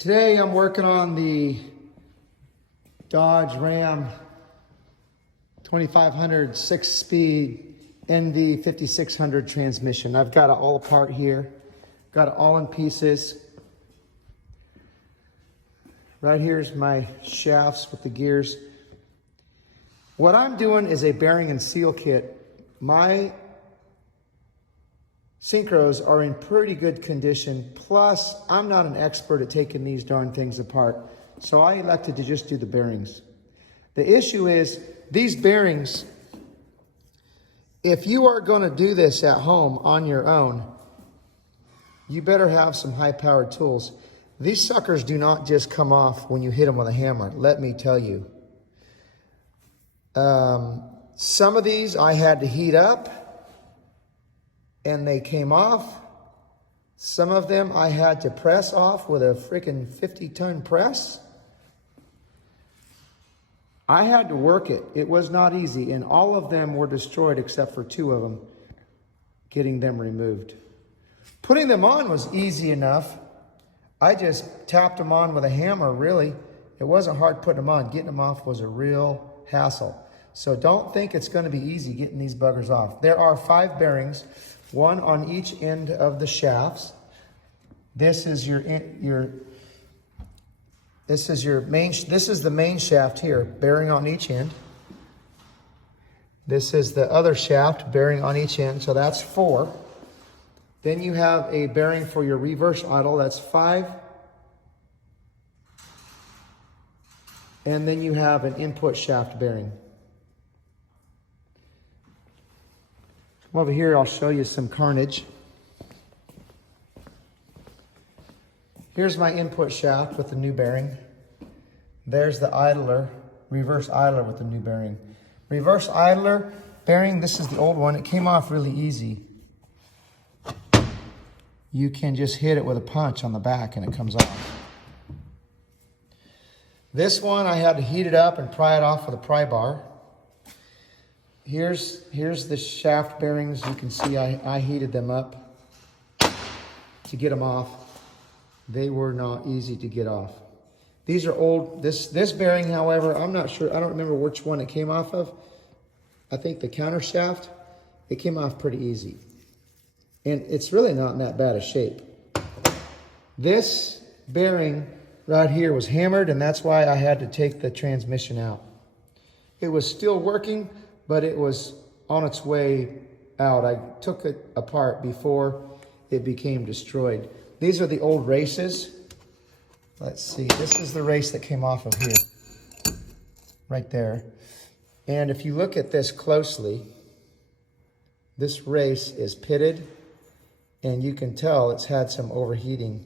Today I'm working on the Dodge Ram 2500 6-speed NV5600 transmission. I've got it all apart here. Got it all in pieces. Right here's my shafts with the gears. What I'm doing is a bearing and seal kit. My synchros are in pretty good condition. Plus, I'm not an expert at taking these darn things apart. So I elected to just do the bearings. The issue is these bearings, if you are going to do this at home on your own, you better have some high-powered tools. These suckers do not just come off when you hit them with a hammer, let me tell you. Some of these I had to heat up and they came off. Some of them I had to press off with a freaking 50-ton press. I had to work it. It was not easy, and all of them were destroyed except for 2 of them, getting them removed. Putting them on was easy enough. I just tapped them on with a hammer, really. It wasn't hard putting them on. Getting them off was a real hassle. So don't think it's going to be easy getting these buggers off. There are 5 bearings, 1 on each end of the shafts. This is this is the main shaft here, bearing on each end. This is the other shaft, bearing on each end, so that's 4. Then you have a bearing for your reverse idle, that's 5. And then you have an input shaft bearing. Come over here, I'll show you some carnage. Here's my input shaft with the new bearing. There's the idler, reverse idler with the new bearing. Reverse idler bearing, this is the old one. It came off really easy. You can just hit it with a punch on the back and it comes off. This one I had to heat it up and pry it off with a pry bar. Here's the shaft bearings. You can see I heated them up to get them off. They were not easy to get off. These are old. This bearing, however, I'm not sure. I don't remember which one it came off of. I think the counter shaft, it came off pretty easy. And it's really not in that bad a shape. This bearing right here was hammered, and that's why I had to take the transmission out. It was still working, but it was on its way out. I took it apart before it became destroyed. These are the old races. Let's see, this is the race that came off of here, right there. And if you look at this closely, this race is pitted, and you can tell it's had some overheating.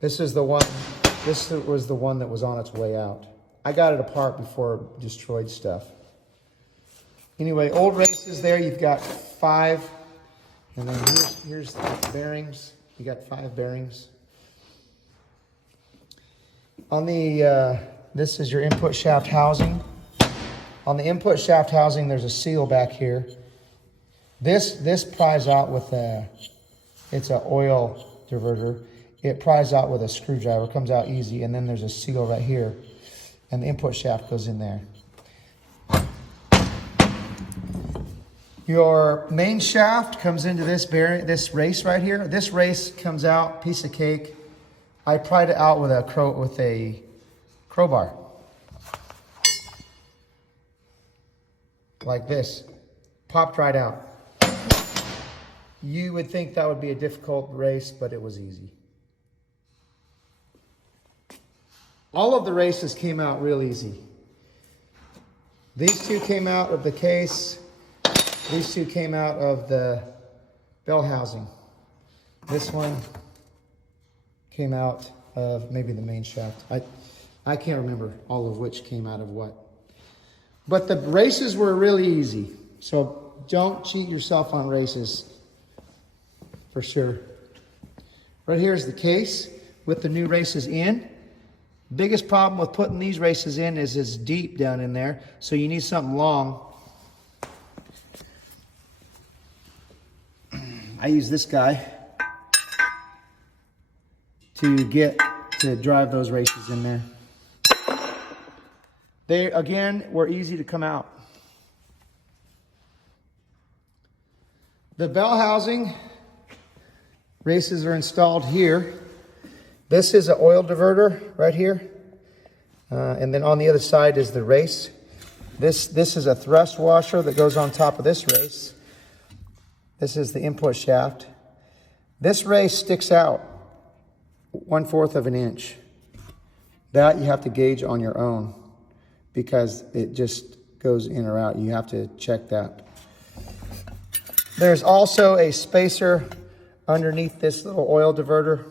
This was the one that was on its way out. I got it apart before it destroyed stuff. Anyway, old races there, you've got 5. And then here's the bearings. You got 5 bearings. On the, this is your input shaft housing. On the input shaft housing, there's a seal back here. This pries out with it's an oil diverter. It pries out with a screwdriver, comes out easy, and then there's a seal right here. And the input shaft goes in there. Your main shaft comes into this race right here. This race comes out, piece of cake. I pried it out with a crowbar. Like this. Popped right out. You would think that would be a difficult race, but it was easy. All of the races came out real easy. These 2 came out of the case. These 2 came out of the bell housing. This one came out of maybe the main shaft. I can't remember all of which came out of what. But the races were really easy. So don't cheat yourself on races, for sure. Right here's the case with the new races in. Biggest problem with putting these races in is it's deep down in there, so you need something long. I use this guy. to drive those races in there. They, again, were easy to come out. The bell housing races are installed here. This is an oil diverter right here. And then on the other side is the race. This is a thrust washer that goes on top of this race. This is the input shaft. This race sticks out 1/4 of an inch. That you have to gauge on your own because it just goes in or out. You have to check that. There's also a spacer underneath this little oil diverter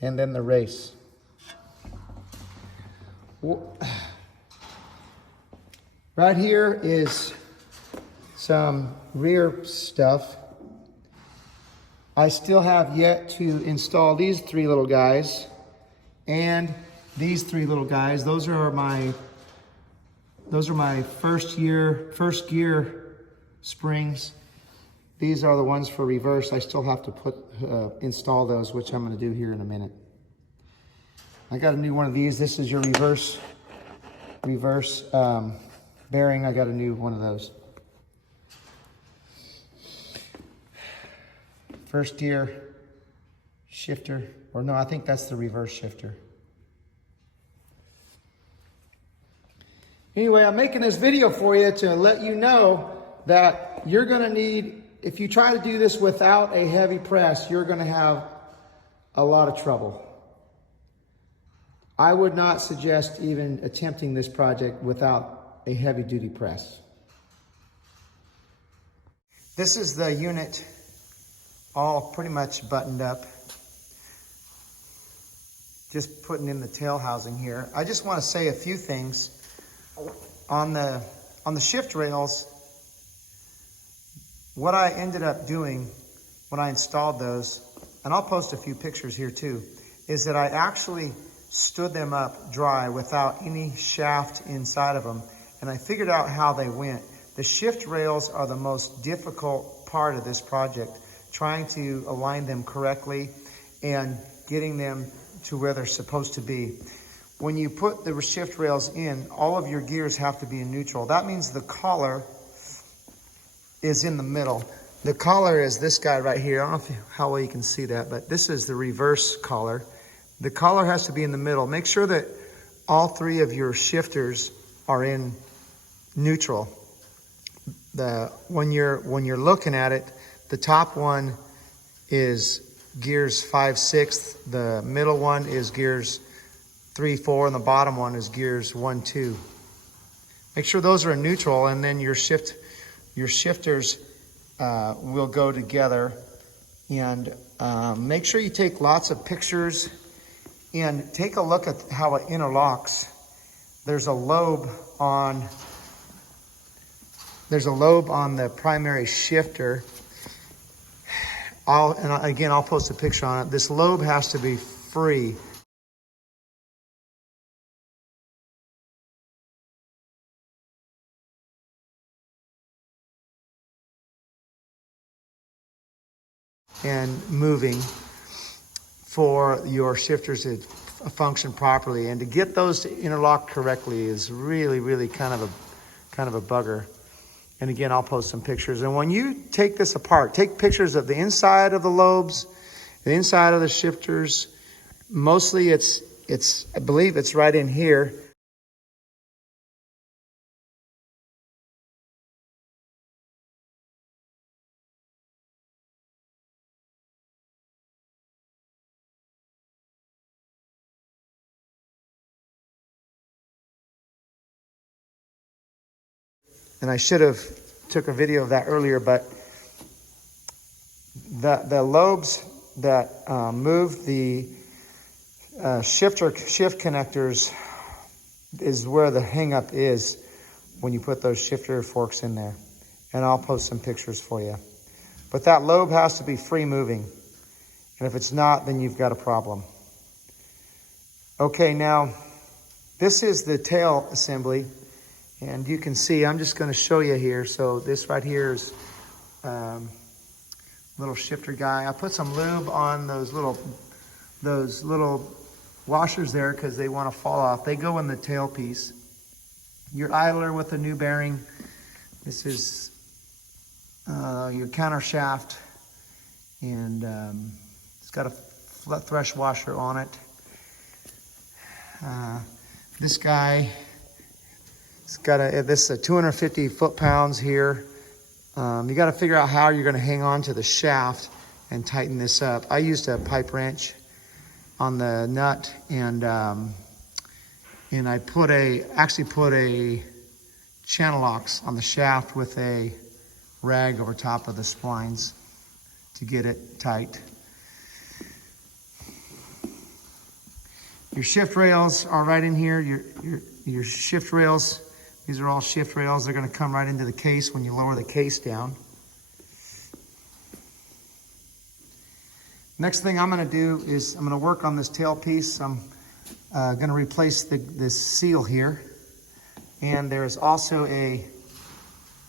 and then the race. Right here is some rear stuff. I still have yet to install these 3 little guys and these 3 little guys. Those are my first gear springs. These are the ones for reverse. I still have to install those, which I'm going to do here in a minute. I got a new one of these. This is your reverse bearing. I got a new one of those. First gear shifter, or no, I think that's the reverse shifter. Anyway, I'm making this video for you to let you know that you're gonna need, if you try to do this without a heavy press, you're gonna have a lot of trouble. I would not suggest even attempting this project without a heavy duty press. This is the unit all pretty much buttoned up. Just putting in the tail housing here. I just want to say a few things. On the shift rails, what I ended up doing when I installed those, and I'll post a few pictures here too, is that I actually stood them up dry without any shaft inside of them, and I figured out how they went. The shift rails are the most difficult part of this project, trying to align them correctly and getting them to where they're supposed to be. When you put the shift rails in, all of your gears have to be in neutral. That means the collar is in the middle. The collar is this guy right here. I don't know how well you can see that, but this is the reverse collar. The collar has to be in the middle. Make sure that all 3 of your shifters are in neutral. When you're looking at it, the top one is gears 5, 6. The middle one is gears 3, 4, and the bottom one is gears 1, 2. Make sure those are in neutral, and then your shifters will go together. And make sure you take lots of pictures and take a look at how it interlocks. There's a lobe on the primary shifter. I'll post a picture on it. This lobe has to be free. And moving for your shifters to function properly, and to get those to interlock correctly is really, really kind of a bugger. And again, I'll post some pictures. And when you take this apart, take pictures of the inside of the lobes, the inside of the shifters. Mostly I believe it's right in here. And I should have took a video of that earlier, but the lobes that move the shift connectors is where the hang up is when you put those shifter forks in there. And I'll post some pictures for you. But that lobe has to be free moving. And if it's not, then you've got a problem. Okay, now this is the tail assembly. And you can see, I'm just going to show you here. So this right here is little shifter guy. I put some lube on those little those little washers there because they want to fall off. They go in the tailpiece. Your idler with the new bearing. This is your counter shaft, and it's got a thresh washer on it. This guy, it's got this 250 foot-pounds here. You got to figure out how you're going to hang on to the shaft and tighten this up. I used a pipe wrench on the nut, and I actually put a channel locks on the shaft with a rag over top of the splines to get it tight. Your shift rails are right in here. Your shift rails, these are all shift rails. They're going to come right into the case when you lower the case down. Next thing I'm going to do is I'm going to work on this tailpiece. I'm going to replace this seal here. And there's also a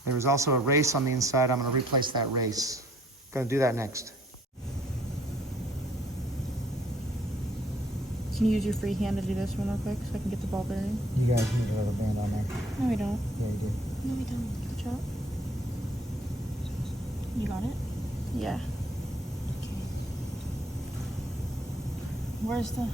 race on the inside. I'm going to replace that race. Going to do that next. Can you use your free hand to do this one real quick so I can get the ball bearing? You guys need a rubber band on there. No, we don't. Yeah, you do. No, we don't. Catch up. You got it? Yeah. Okay. Where's the...